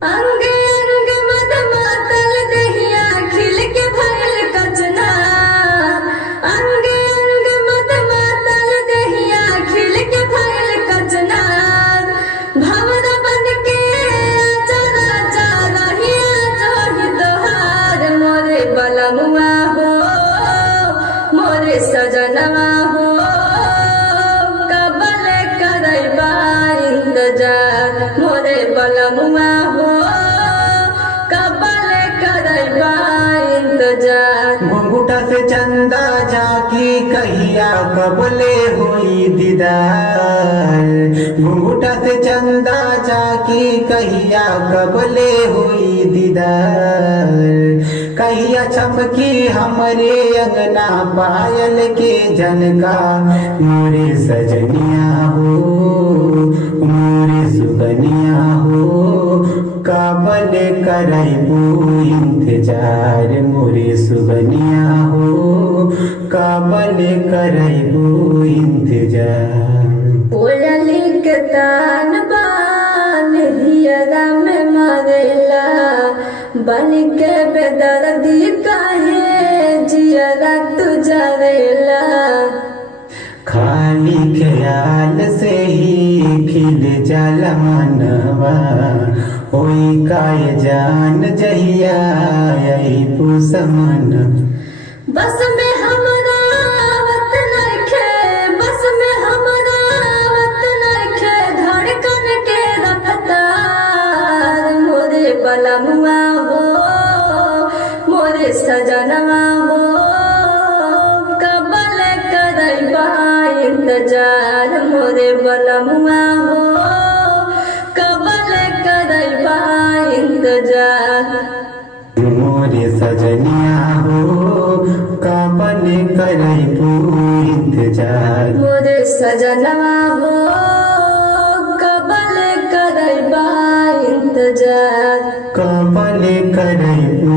अंग अंग मद मातल दहिया खिल के भइल कचना। अंग अंग मद मातल दहिया खिल के भइल कचना। भंवरा बन के चरा चरहिया चढ़ी तोहार मोरे बलमुआ हो मोरे सजनवा हो। कबल करैबा इंतजार मोरे बलमुआ हो कबल करैबा इंतजार। घुंघुटा से चंदा झाकी कहिया कबले होई दीदार। घुंघुटा से चंदा झाकी कहिया कबले होई दीदार। कहिया चमकी हमरे अंगना पायल के जनका मोरे सजनिया हो मोरे सुगनिया हो। कबल करैबू इंतजार मोरे सुगनिया हो कबल करैबू इंतजार। कोयली के तान बान हियरा में मरेला बन के बेदर्दी काहे जियरा तू जरेला। खाली ख्याल से ही खिल जाला मनवा होई काय जान जहिया यही पुसमन। बस में हमरा आवत नइखे बस में हमरा आवत नइखे धड़कन के रफ्तार मोरे बलमुआ हो मोरे सजनवा हो। कबल करैबा इंतजार मोरे बलमुआ हो कबल करैबा इंतजार। मोरे सजनिया हो कबल करैबू इंतजार। मोरे सजनवा हो कबल करैबा इंतजार। कबल करैबू